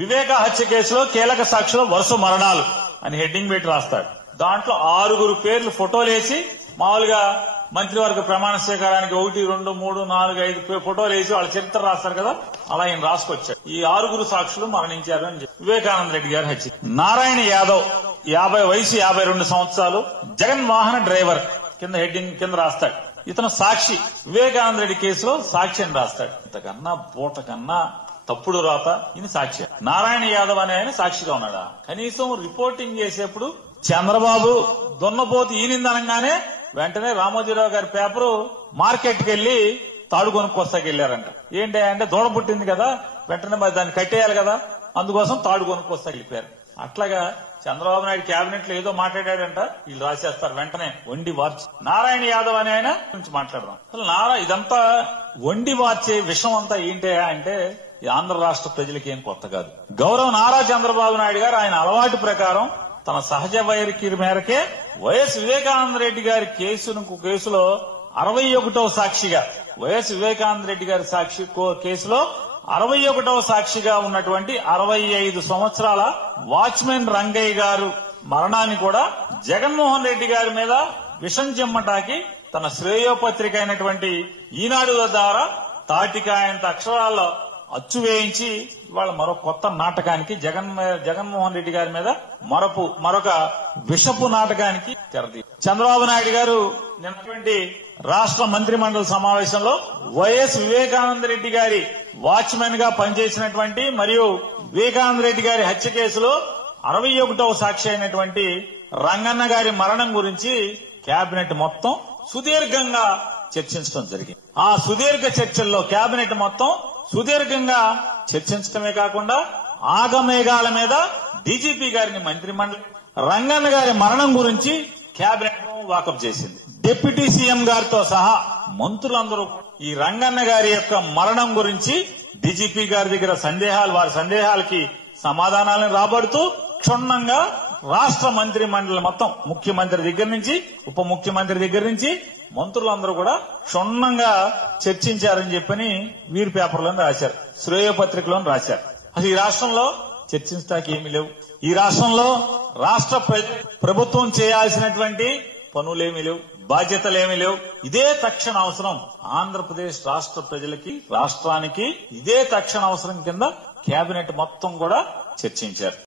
వివేక హత్య కేసులో కీలక సాక్షులు వరుస మరణాలు అని హెడ్డింగ్ పెట్టి రాస్తాడు. దాంట్లో 6 పేర్లు ఫోటోలు వేసి మామూలుగా మంత్రివర్గ ప్రమాణ స్వీకారానికి 1, 2, 3, 4, 5 ఫోటోలు వేసి వాళ్ళ చరిత్ర రాస్తారు కదా, అలా ఈయన రాసుకొచ్చాడు. ఈ 6 సాక్షులు మరణించారు అని చెప్పి వివేకానంద రెడ్డి గారి హత్య. నారాయణ యాదవ్ వయసు 52 సంవత్సరాలు, జగన్ వాహన డ్రైవర్ కింద హెడ్డింగ్ కింద రాస్తాడు. ఇతను సాక్షి, వివేకానంద రెడ్డి కేసులో సాక్షి అని రాస్తాడు. ఇంతకన్నా పూట కన్నా తప్పుడు రాత ఇది సాక్షి. నారాయణ యాదవ్ అనే ఆయన సాక్షిగా ఉన్నాడా? కనీసం రిపోర్టింగ్ చేసేప్పుడు చంద్రబాబు దున్నపోతు ఈనిందనగానే వెంటనే రామోజీరావు గారి పేపరు మార్కెట్కి వెళ్లి తాడు కొనుక్కొస్తాకి వెళ్లారంట. ఏంటి అంటే దూడ పుట్టింది కదా, వెంటనే మరి దాన్ని కట్టేయాలి కదా, అందుకోసం తాడు కొనుక్కొస్తాకి వెళ్ళిపోయారు. అట్లాగా చంద్రబాబు నాయుడు కేబినెట్ లో ఏదో మాట్లాడాడంట, వీళ్ళు రాసేస్తారు వెంటనే వండి వార్చి. నారాయణ యాదవ్ అనే ఆయన గురించి మాట్లాడదాం. అసలు ఇదంతా వండి వార్చే విషయం అంతా ఏంటి అంటే ఆంధ్ర రాష్ట్ర ప్రజలకి ఏం కొత్త కాదు. గౌరవ నారా చంద్రబాబు నాయుడు గారు ఆయన అలవాటు ప్రకారం తన సహజ వైఖరి మేరకే వైఎస్ వివేకానంద రెడ్డి గారి కేసులో 61వ సాక్షిగా, వైఎస్ వివేకానంద రెడ్డి గారి కేసులో 61వ సాక్షిగా ఉన్నటువంటి 65 సంవత్సరాల వాచ్మెన్ రంగయ్య గారు మరణాన్ని కూడా జగన్మోహన్ రెడ్డి గారి మీద విషం చిమ్మటాకి తన శ్రేయోపత్రిక అయినటువంటి ఈనాడు ద్వారా తాటికాయంత అక్షరాల్లో అచ్చు వేయించి ఇవాళ మరో కొత్త నాటకానికి జగన్మోహన్ రెడ్డి గారి మీద మరొక విషపు నాటకానికి తెరదీ. చంద్రబాబు నాయుడు గారు నిన్నటువంటి రాష్ట్ర మంత్రి మండలి సమావేశంలో వైఎస్ వివేకానంద రెడ్డి గారి వాచ్మెన్ గా పనిచేసినటువంటి మరియు వివేకానంద రెడ్డి గారి హత్య కేసులో 61వ సాక్షి అయినటువంటి రంగన్న గారి మరణం గురించి కేబినెట్ మొత్తం సుదీర్ఘంగా చర్చించడం జరిగింది. ఆ సుదీర్ఘ చర్చల్లో కేబినెట్ మొత్తం సుదీర్ఘంగా చర్చించడమే కాకుండా ఆగమేఘాల మీద డీజీపీ గారిని మంత్రి మండలి రంగన్న గారి మరణం గురించి కేబినెట్ వాకప్ చేసింది. డిప్యూటీ సీఎం గారితో సహా మంత్రులందరూ ఈ రంగన్న గారి యొక్క మరణం గురించి డీజీపీ గారి దగ్గర వారి సందేహాలకి సమాధానాలను రాబడుతూ క్షుణ్ణంగా రాష్ట్ర మంత్రి మండలి మొత్తం ముఖ్యమంత్రి దగ్గర నుంచి ఉప ముఖ్యమంత్రి దగ్గర నుంచి మంత్రులందరూ కూడా క్షుణ్ణంగా చర్చించారని చెప్పని వీరి పేపర్లో రాశారు, శ్రేయోపత్రికలో రాశారు. అసలు ఈ రాష్ట్రంలో చర్చించడానికి ఏమీ లేవు. ఈ రాష్ట్రంలో రాష్ట్ర ప్రభుత్వం చేయాల్సినటువంటి పనులేమీ లేవు, బాధ్యతలేమీ లేవు. ఇదే తక్షణ అవసరం ఆంధ్రప్రదేశ్ రాష్ట్ర ప్రజలకి, రాష్ట్రానికి ఇదే తక్షణ అవసరం కింద కేబినెట్ మొత్తం కూడా చర్చించారు.